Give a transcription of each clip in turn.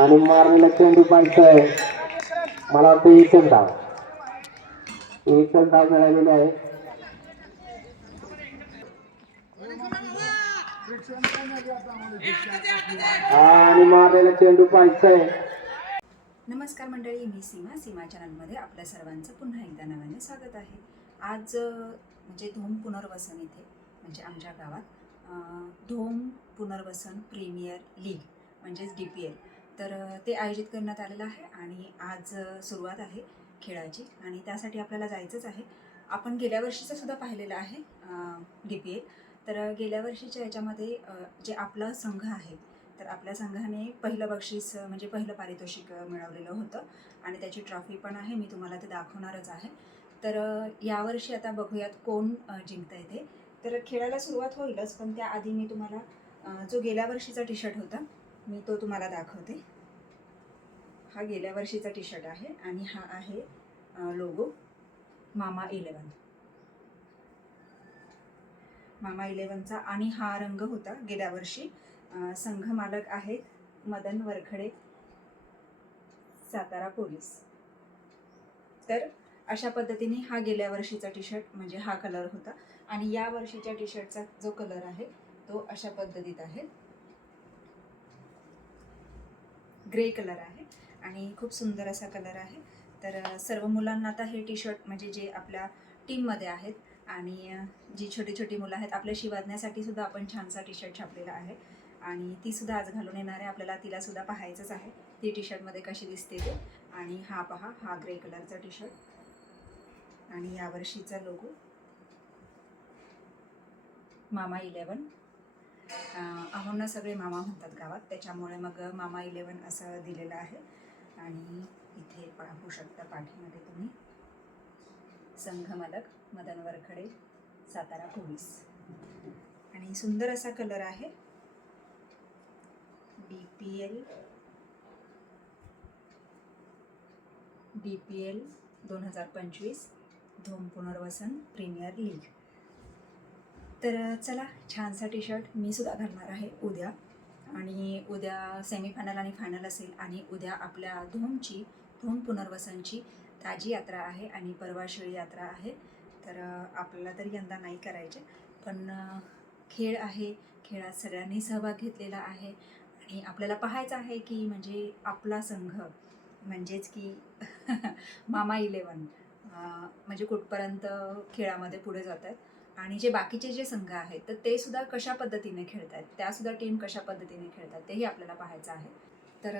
आणि मारलेला चेंडू पाहिजे मला वाटतं एकच धाव एकच धाव मिळालेला आहे. आणि मारलेला चेंडू पाहिजे नमस्कार मंडळी मी सीमा सीमा चॅनलमध्ये आपल्या सर्वांचं पुन्हा एकदा नव्याने स्वागत आहे. आज म्हणजे धोम पुनर्वसन इथे म्हणजे आमच्या गावात अ, धोम पुनर्वसन प्रीमियर लीग म्हणजेच डी पी एल तर ते आयोजित करण्यात आलेलं आहे आणि आज सुरुवात आहे खेळाची आणि त्यासाठी आपल्याला जायचंच आहे. आपण गेल्या वर्षीचं सुद्धा पाहिलेलं आहे डी पी एल तर गेल्या वर्षीच्या याच्यामध्ये जे आपला संघ आहे तर आपल्या संघाने पहिलं बक्षीस म्हणजे पहिलं पारितोषिक मिळवलेलं होतं आणि त्याची ट्रॉफी पण आहे मी तुम्हाला ते दाखवणारच आहे. तर यावर्षी आता बघूयात कोण अ, जिंकतं आहे ते. तर खेळायला सुरुवात होईलच पण त्याआधी मी तुम्हाला जो गेल्या वर्षीचा टी शर्ट होता मी तो तुम्हाला दाखवते. हा गेल्या वर्षीचा टी शर्ट आहे आणि हा आहे लोगो मामा इलेवन मामा इलेवनचा आणि हा रंग होता गेल्या वर्षी. संघ मालक आहेत मदन वरखडे सातारा पोलीस. तर अशा पद्धतीने हा गेल्या वर्षीचा टी शर्ट म्हणजे हा कलर होता. आणि या वर्षीच्या टी शर्टचा जो कलर आहे तो अशा पद्धतीत आहे. ग्रे कलर आहे आणि खूप सुंदर असा कलर आहे. तर सर्व मुलांना आता हे टी शर्ट म्हणजे जे आपल्या टीममध्ये आहेत आणि जी छोटी छोटी मुलं आहेत आपल्याशी वाजण्यासाठी सुद्धा आपण छानसा टी शर्ट छापलेला आहे. आणि ती सुद्धा आज घालून येणार आहे. आपल्याला तिला सुद्धा पाहायचंच आहे. ती टी शर्टमध्ये कशी दिसते ते. आणि हा पहा हा ग्रे कलरचा टी शर्ट आणि यावर्षीचा लोगो मामा इलेवन आम्हाला सगळे मामा म्हणतात गावात. त्याच्यामुळे मग मामा इलेवन असं दिलेलं आहे. आणि इथे पाहू शकता पाठीमध्ये तुम्ही संघ मालक मदन वरखडे सातारा पोलीस. आणि सुंदर असा कलर आहे. D P L D P L दोन हजार पंचवीस धूम पुनर्वसन प्रीमियर लीग. तर चला छानसा टी शर्ट मी सुद्धा घालणार आहे उद्या. आणि उद्या सेमीफायनल आणि फायनल असेल आणि उद्या आपल्या धूमची धूम पुनर्वसनची ताजी यात्रा आहे आणि परवा शिळी यात्रा आहे. तर आपल्याला तर यंदा नाही करायचे. पण खेळ आहे. खेळात सगळ्यांनी सहभाग घेतलेला आहे. आणि आपल्याला पाहायचं आहे की म्हणजे आपला संघ म्हणजेच की मामा इलेवन म्हणजे कुठपर्यंत खेळामध्ये पुढे जात आहेत आणि जे बाकीचे जे संघ आहेत तर ते सुद्धा कशा पद्धतीने खेळत आहेत त्यासुद्धा टीम कशा पद्धतीने खेळतात? तेही आपल्याला पाहायचं आहे. तर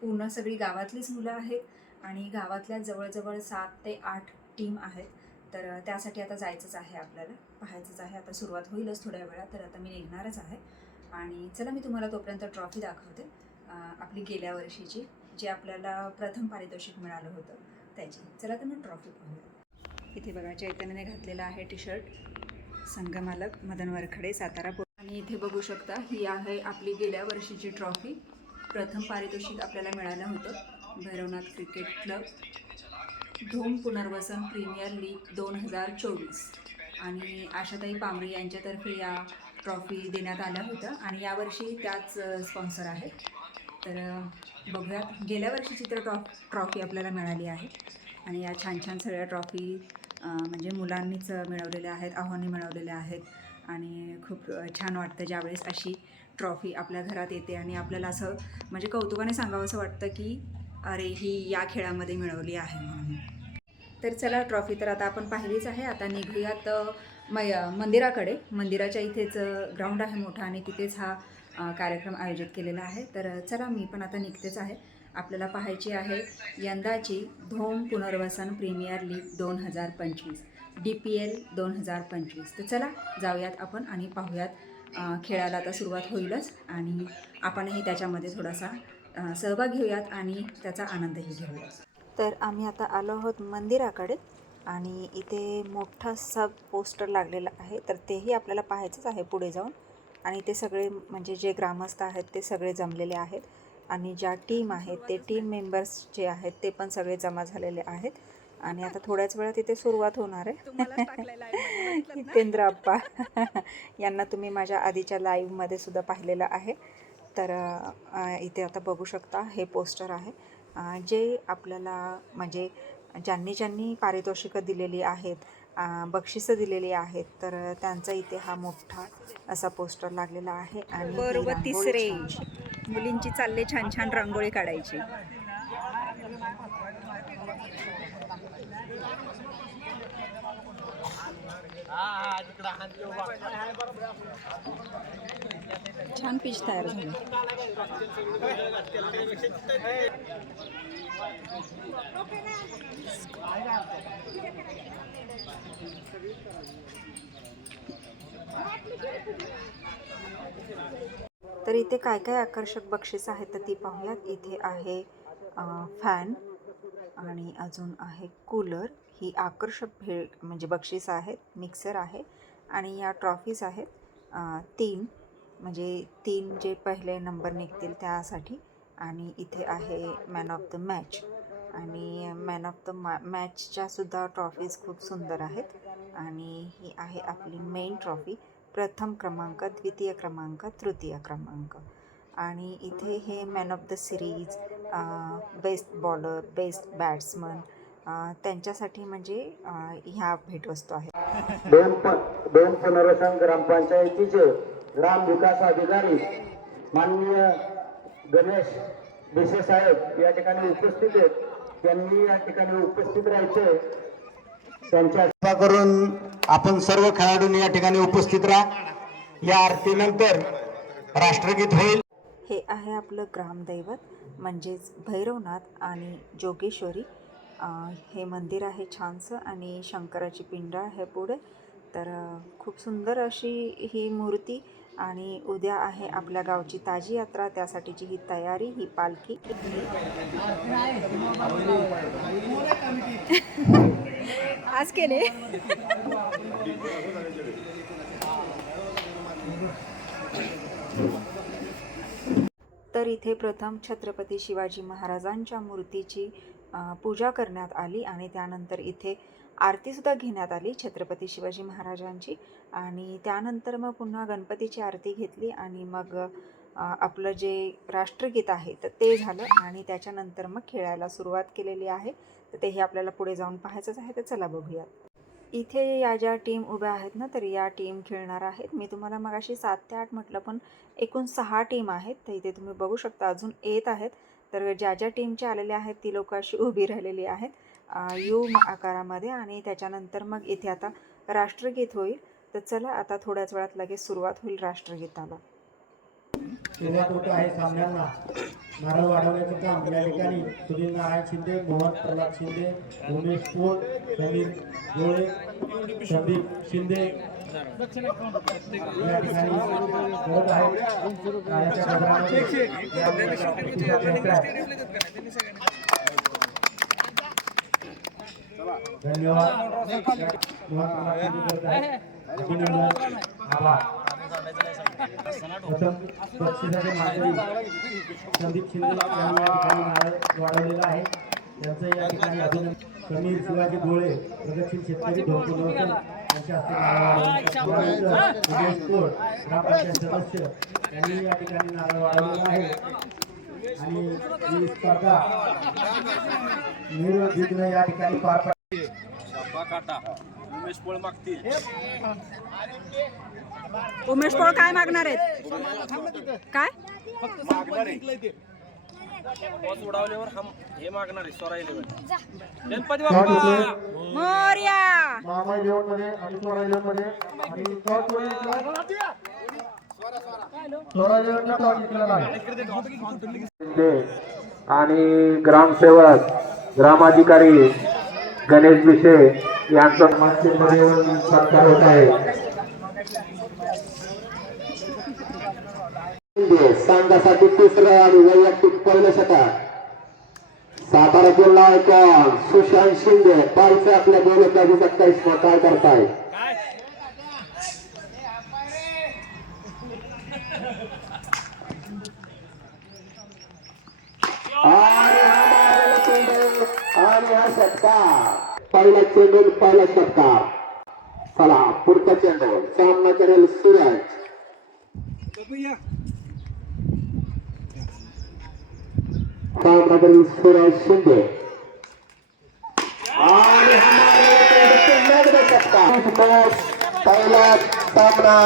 पूर्ण सगळी गावातलीच मुलं आहेत आणि गावातल्या जवळजवळ सात ते आठ टीम आहेत. तर त्यासाठी आता जायचंच आहे आपल्याला. पाहायचंच आहे. आता सुरुवात होईलच थोड्या वेळात तर आता मी निघणारच आहे. आणि चला मी तुम्हाला तोपर्यंत ट्रॉफी दाखवते. आपली गेल्या वर्षीची जे आपल्याला प्रथम पारितोषिक मिळालं होतं त्याची. चला तर मग ट्रॉफी पाहूया. इथे बघा चैतन्याने घातलेला आहे टी शर्ट संघमालक मदन वरखडे सातारा आणि इथे बघू शकता ही आहे आपली गेल्या वर्षीची ट्रॉफी. प्रथम पारितोषिक आपल्याला मिळालं होतं. भैरवनाथ क्रिकेट क्लब धूम पुनर्वसन प्रीमियर लीग दोन हजार चोवीस. आणि आशाताई पांबरी यांच्यातर्फे या ट्रॉफी देण्यात आल्या होत्या. आणि यावर्षी त्याच स्पॉन्सर आहेत तर बघूया बघूयात. गेल्या वर्षीची तर ट्रॉ ट्रॉफी आपल्याला मिळाली आहे. आणि या छान छान सगळ्या ट्रॉफी म्हणजे मुलांनीच मिळवलेल्या आहेत आव्हाने मिळवलेल्या आहेत. आणि खूप छान वाटतं ज्यावेळेस अशी ट्रॉफी आपल्या घरात येते आणि आपल्याला असं म्हणजे कौतुकाने सांगावं असं वाटतं की अरे ही या खेळामध्ये मिळवली आहे म्हणून. तर चला ट्रॉफी तर आता आपण पाहिलीच आहे. आता निघूयात मै मंदिराकडे. मंदिराच्या इथेच ग्राउंड आहे मोठा आणि तिथेच हा कार्यक्रम आयोजित केलेला आहे. तर चला मी पण आता निघतेच आहे. आपल्याला पाहायची आहे यंदाची धोम पुनर्वसन प्रीमियर लीग दोन हजार पंचवीस डी पी एल दोन हजार पंचवीस. तर चला जाऊयात आपण आणि पाहूयात खेळाला आता सुरुवात होईलच आणि आपणही त्याच्यामध्ये थोडासा सहभाग घेऊयात आणि त्याचा आनंदही घेऊयात. तर आम्ही आता आलो आहोत मंदिराकडे आणि इथे मोठासा पोस्टर लागलेला आहे. तर तेही आपल्याला पाहायचंच आहे पुढे जाऊन आणि ते सगळे म्हणजे जे ग्रामस्थ आहेत ते सगळे जमलेले आहेत. आणि ज्या टीम आहेत ते टीम मेंबर्स जे आहेत ते पण सगळे जमा झालेले आहेत. आणि आता थोड्याच वेळात इथे सुरुवात होणार आहे. हितेंद्र अप्पा यांना तुम्ही माझ्या आधीच्या लाईव्हमध्ये सुद्धा पाहिलेलं आहे. तर इथे आता बघू शकता हे पोस्टर आहे. जे आपल्याला म्हणजे ज्यांनी ज्यांनी पारितोषिकं दिलेली आहेत बक्षिसं दिलेली आहेत तर त्यांचा इथे हा मोठा असा पोस्टर लागलेला आहे. आणि तिसरे मुलींची चालले छान छान रांगोळी काढायची. छान पीच तयार झाली. तर इथे काय काय आकर्षक बक्षीस आहेत तर ती पाहूयात. इथे आहे फॅन आणि अजून आहे कूलर. ही आकर्षक भेट म्हणजे बक्षीस आहेत मिक्सर आहे आणि या ट्रॉफीज आहेत तीन. म्हणजे तीन जे पहिले नंबर निघतील त्यासाठी आणि इथे आहे मॅन ऑफ द मॅच आणि मॅन ऑफ द मॅ मॅचच्यासुद्धा ट्रॉफीज खूप सुंदर आहेत. आणि ही आहे आपली मेन ट्रॉफी प्रथम क्रमांक द्वितीय क्रमांक तृतीय क्रमांक. आणि इथे हे man of the series best bowler best batsman त्यांच्यासाठी म्हणजे ह्या भेटवस्तू आहेत. दोन दोन पुनर्वसन ग्रामपंचायतीचे ग्राम विकास अधिकारी माननीय गणेश देशे साहेब या ठिकाणी उपस्थित आहेत. त्यांनी या ठिकाणी उपस्थित राहायचे. त्यांच्या कृपा करून आपण सर्व खेळाडूंनी या ठिकाणी उपस्थित राहा. या आरतीनंतर राष्ट्रगीत होईल. हे आहे आपलं ग्रामदैवत म्हणजेच भैरवनाथ आणि जोगेश्वरी. हे मंदिर आहे छानसं आणि शंकराची पिंड आहे पुढे. तर खूप सुंदर अशी ही मूर्ती आणि उद्या आहे आपल्या गावची ताजी यात्रा. त्यासाठीची ही तयारी ही पालखी. आज केले तर इथे प्रथम छत्रपती शिवाजी महाराजांच्या मूर्तीची पूजा करण्यात आली आणि त्यानंतर इथे आरतीसुद्धा घेण्यात आली छत्रपती शिवाजी महाराजांची. आणि त्यानंतर मग पुन्हा गणपतीची आरती घेतली आणि मग आपलं जे राष्ट्रगीत आहे तर ते झालं आणि त्याच्यानंतर मग खेळायला सुरुवात केलेली आहे. तर तेही आपल्याला पुढे जाऊन पाहायचंच आहे. तर चला बघूयात. इथे या ज्या टीम उभ्या आहेत ना तर या टीम खेळणार आहेत. मी तुम्हाला मगाशी सात ते आठ म्हटलं पण एकूण सहा टीम आहेत. तर इथे तुम्ही बघू शकता अजून येत आहेत. तर ज्या ज्या टीमच्या आलेल्या आहेत ती लोक अशी उभी राहिलेली आहेत. यू आकारामध्ये आणि त्याच्यानंतर मग इथे आता राष्ट्रगीत होईल. तर चला आता थोड्याच वेळात लगेच सुरुवात होईल राष्ट्रगीताला. सुरुवात होत आहे सामन्यांना नारळ वाढवण्याचं काम या ठिकाणी सुनील नारायण शिंदे मोहन प्रल्हाद शिंदे उमेश पोळ समीर गोळे संदीप शिंदे या ठिकाणी करत आहेत. धन्यवाद. अभिनंदन. आभार. संदीप शिंदे यांनी या ठिकाणी वाढवलेला आहे त्यांचं या ठिकाणी अभिनंदन समीर शिवाजी डोळे प्रगतशील शेतकरी ढोकू यांच्या हस्ते ग्रामपंचायत सदस्य यांनी या ठिकाणी नारळ वाढवलेला आहे आणि ही स्पर्धा निर्विघ्न या ठिकाणी पार उमेश पोळ काय मागणार आहेत? काय? बॉस उडावल्यावर हम हे मागणार आहे स्वरा इलेव्हन. गणपती शॉट बाप्पा! होतोय मोर्या! मामा इलेव्हनमध्ये आणि इलेव्हनमध्ये. आणि ग्रामसेवक ग्रामाधिकारी गणेश विषय यांचा मार्केटमध्ये सत्कार होत आहे. संघासाठी तिसरं आणि वैयक्तिक पहिलं शतक. सातारा जिल्हा आयकॉन सुशांत शिंदे पालचे आपल्या गोलंदाजी सत्तावीस काय करताय. आणि हा मारलेला आणि हा षटकार. पहिला चेंडू पहिला षटकार. चला पुढचा चेंडू. सामना करेल सूरज. सामना करील सुरेश शिंदे. आणि. पहिला सामना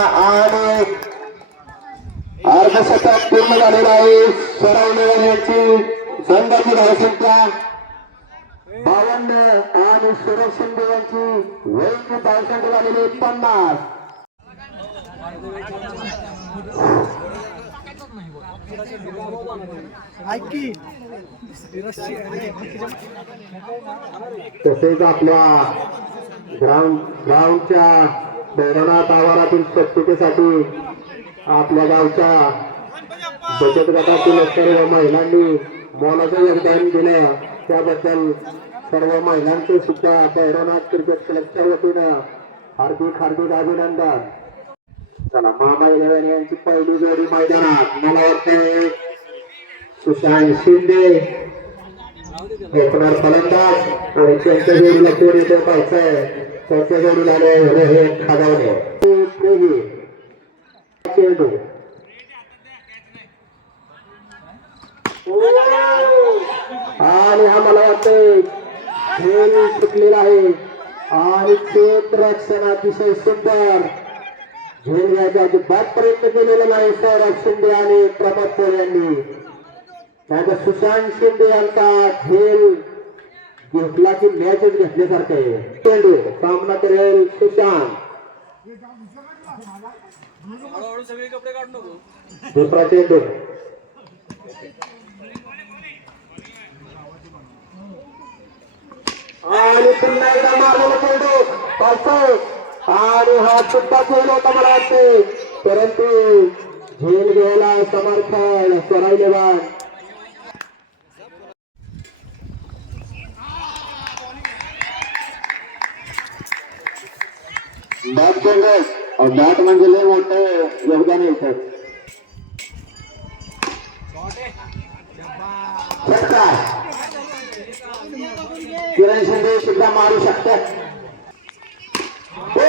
अर्धशतक पूर्ण झालेला आहे. सरावणे यांची संघाची धावसंख्या. आणि सुरेश शिंदे यांची वैयक्तिक धावसंख्या झालेली पन्नास. तसेच आपल्या ग्राउंड ग्राउंडच्या भैरवनाथ आवारातील स्वच्छतेसाठी आपल्या गावच्या बचत गटातील सर्व महिलांनी मोलाचं योगदान दिलं. त्याबद्दल सर्व महिलांचे सुद्धा बैरवनाथ क्रिकेट क्लबच्या वतीनं हार्दिक हार्दिक अभिनंदन. चला मामा यांची पहिली जोडी मैदानात. मला वाटतं सुशांत शिंदे ओपनर फलंदाज आणि त्यांच्या जोडीला कोणी येतो पाहिजे त्यांच्या जोडीला आले रोहित खादावणे चेंडू. आणि हा मला वाटतं खेळ सुटलेला आहे. आणि क्षेत्ररक्षण अतिशय सुंदर. झेल घ्यायचा अजिबात प्रयत्न केलेला नाही सौरभ शिंदे आणि प्रमोद पोळ यांनी. त्याचा सुशांत शिंदे यांचा झेल घेतला की मॅचच घेतल्यासारखं आहे. चेंडू सामना करेल सुशांत. दुसरा चेंडू. आणि पुन्हा एकदा मारलेला चेंडू पावसाळ आणि हा सुद्धा खेळ होता मला वाटते परंतु झेल घ्यायला समर्थन. सरायलेवान बॅट चेंडू बॅट म्हणजे लय मोठं योगदान येतं किरण शिंदे सुद्धा मारू शकतात हो.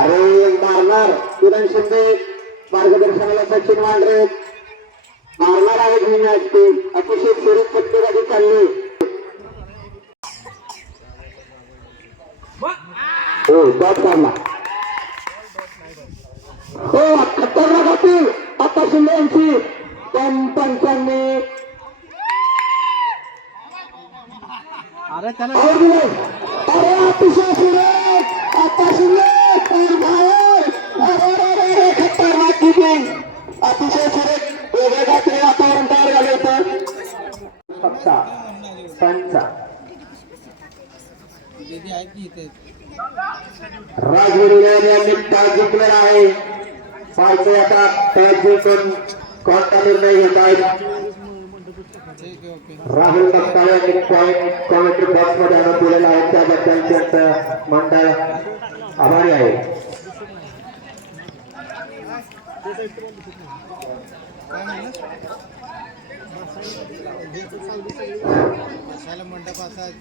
अरे मारणार. किरण शिंदे मार्गदर्शनाला सचिन वांड्रे मारणार आहेत मी मॅच ते. अतिशय सुरेख फटकेबाजी चालली. हो टॉप मारला हो खतरनाक होती आता शिंदे यांची पण पंचांनी आऊट दिले अरे अतिशय सुरेख आता शिंदे पण बाहेर अरे अरे अरे अरे खतरनाक किपिंग अतिशय सुरेख वेगळ्या काहीतरी वातावरण तयार झालं होतं सत्ता पंचा राजवीर यांनी टॉस जिंकलेला आहे पाहिजे आता टॉस जिंकून कोणता निर्णय घेत आहेत राहुल दत्ता यांनी पॉईंट कॉमेंट्री बॉक्समध्ये आणून दिलेला आहे. त्याबद्दल त्यांचं मंडळ आभारी आहे.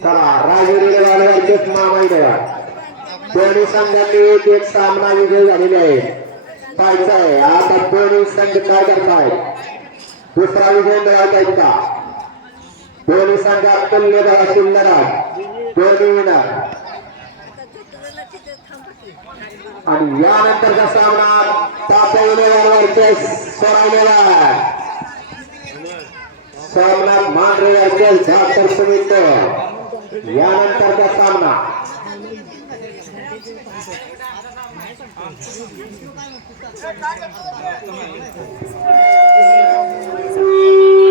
चला राजवीर वालेच नाव दोन्ही संघांनी एक एक सामना विजय झालेले आहे. पाहायचं आहे. आता दोन्ही संघ काय करताय दुसरा विजय मिळवता येईल का? दोन्ही संघात शिल्लरा असेल दोन्ही आणि यानंतरचा सामना तापवलेल्यावरचे सोडवलेला सामना मांढरे यांचे डॉक्टर सुमित. यानंतरचा सामना Thank you.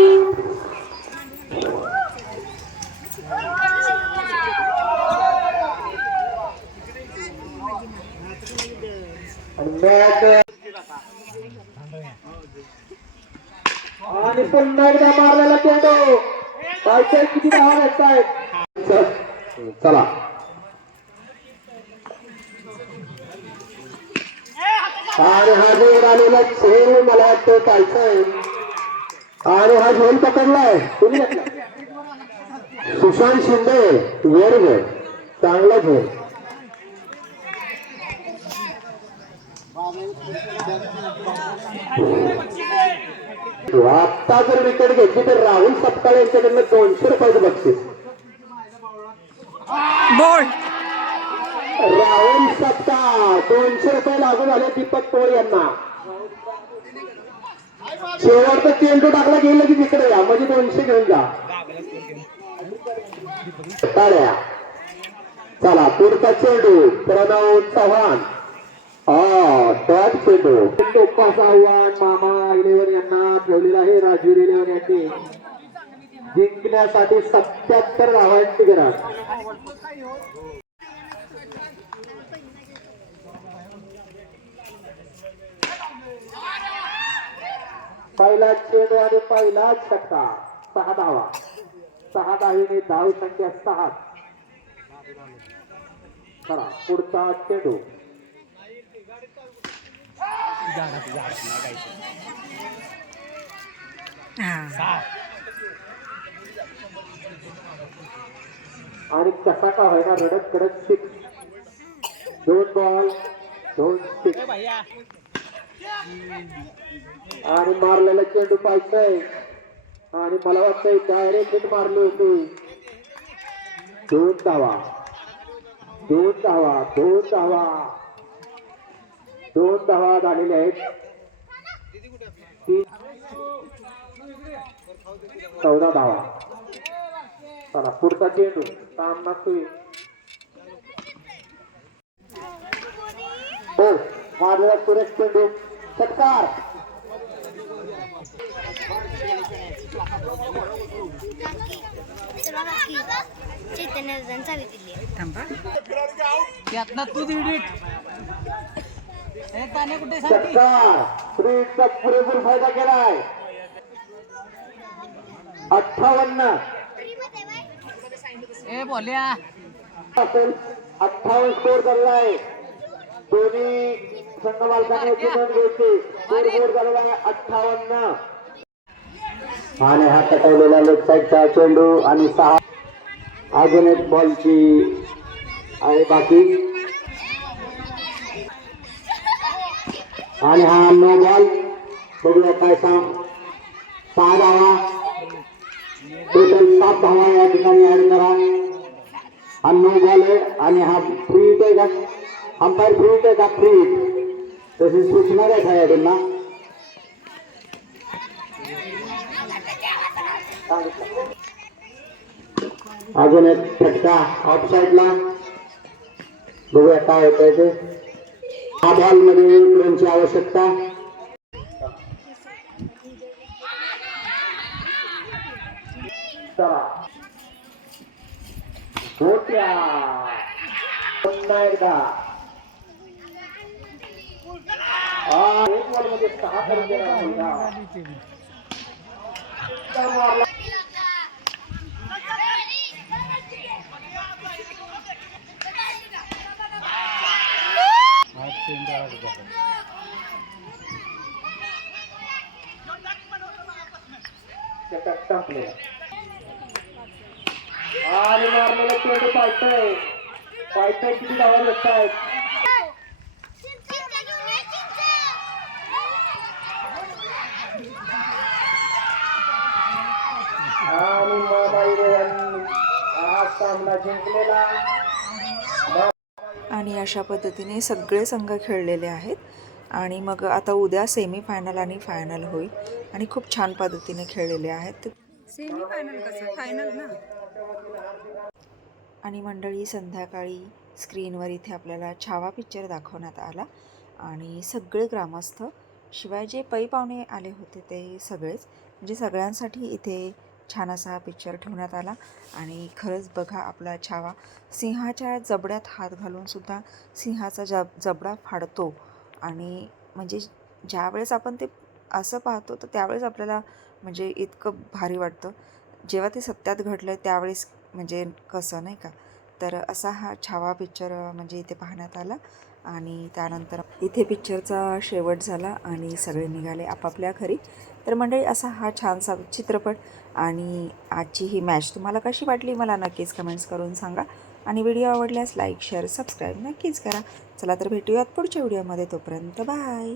आणि पुन्हा एकदा मारलेला चेंडू पाहिजे किती धावा आहेत चला. आणि हा झेल आलेला झेल मला वाटतं पाहिजे आणि हा झेल पकडलाय. तुम्ही सुशांत शिंदे वेर गुड चांगला झेल आता जर विकेट घेतली तर राहुल सपकाळ यांच्याकडनं दोनशे रुपयाचं बक्षीस. राहुल सपकाळ दोनशे रुपये लागू झाले दीपक पोळ यांना. शेवटचा चेंडू टाकला गेलं की तिकडे या. म्हणजे दोनशे घेऊन जा. टाळ्या चला पुढचा चेंडू प्रणव चव्हाण. हा चेंडू टोपाचा आव्हान मामा इलेव्हन यांना ठेवलेला आहे राजवीर इलेव्हन यांनी. जिंकण्यासाठी सत्याहत्तर धावांची गरज. पहिला चेंडू आणि पहिला षटका सहा धावा. सहा धावीने धाव संख्या सहा पुढचा चेंडू. आणि कसा का व्हायना रडत कडक सिक्स दोन बॉल दोन सिक्स आणि मारलेला चेंडू पाहिजे आणि मला वाटतंय डायरेक्ट हिट मारली होती. दोन धावा. दोन धावा. दोन धावा. दोन धावा झालेल्या आहेत. चौदा धावा. चला पुढचा चेंडू. सामना सुरू हो मारलेला सुरेश चेंडू. षटकार चैतन्य चावी पुरेपूर फायदा केलाय. अठ्ठावन्न. असेल अठ्ठावन्न स्कोर आहे दोन्ही संघ मालकांनी याची नोंद घ्यायची. स्कोर बोर्ड झालेला आहे अठ्ठावन्न. आणि हा कटवलेला लेफ्ट साईडचा चेंडू आणि सहा. अजून एक बॉलची आहे बाकी. आणि हा नो बॉल बघूया काय सांग सहा धावा टोटल सात धावा या ठिकाणी ऍड करा हा नो बॉल आहे आणि हा, फ्री हिट आहे का अंपायर फ्री हिट आहे का फ्री हिट तशी सूचना द्या खेळाडूंना अजून एक फटका ऑफ़ साईडला बघूया काय होतंय ते हा बॉलमध्ये एक रनची आवश्यकता। चला होत्या। पुन्हा एकदा। हा, एक बॉलमध्ये सहा करून देणार मुलगा. तर मारला. त्याच्यात संपलेला. आणि मारलेला चेंडू पायथय पायथय किती धावा येत आहेत आणि मामाई आज सामना जिंकलेला. आणि अशा पद्धतीने सगळे संघ खेळलेले आहेत. आणि मग आता उद्या सेमी फायनल आणि फायनल होईल. आणि खूप छान पद्धतीने खेळलेले आहेत. सेमी फायनल कसं? फायनल ना? आणि मंडळी संध्याकाळी स्क्रीनवर इथे आपल्याला छावा पिक्चर दाखवण्यात आला. आणि सगळे ग्रामस्थ शिवाय जे पै पाहुणे आले होते ते सगळेच. म्हणजे सगळ्यांसाठी इथे छान असा हा पिक्चर ठेवण्यात आला. आणि खरंच बघा आपला छावा. सिंहाच्या जबड्यात हात घालूनसुद्धा सिंहाचा जब जबडा फाडतो. आणि म्हणजे ज्यावेळेस आपण ते असं पाहतो तर त्यावेळेस आपल्याला म्हणजे इतकं भारी वाटतं. जेव्हा ते सत्यात घडलं त्यावेळेस म्हणजे कसं नाही का? तर असा हा छावा पिक्चर म्हणजे इथे पाहण्यात आला. आणि त्यानंतर इथे पिक्चरचा शेवट झाला आणि सगळे निघाले आपापल्या घरी. तर मंडळी असा हा छानसा चित्रपट आणि आजची ही मॅच तुम्हाला कशी वाटली मला नक्कीच कमेंट्स करून सांगा. आणि व्हिडिओ आवडल्यास लाईक शेअर सबस्क्राईब नक्कीच करा. चला तर भेटूयात पुढच्या व्हिडिओमध्ये तोपर्यंत बाय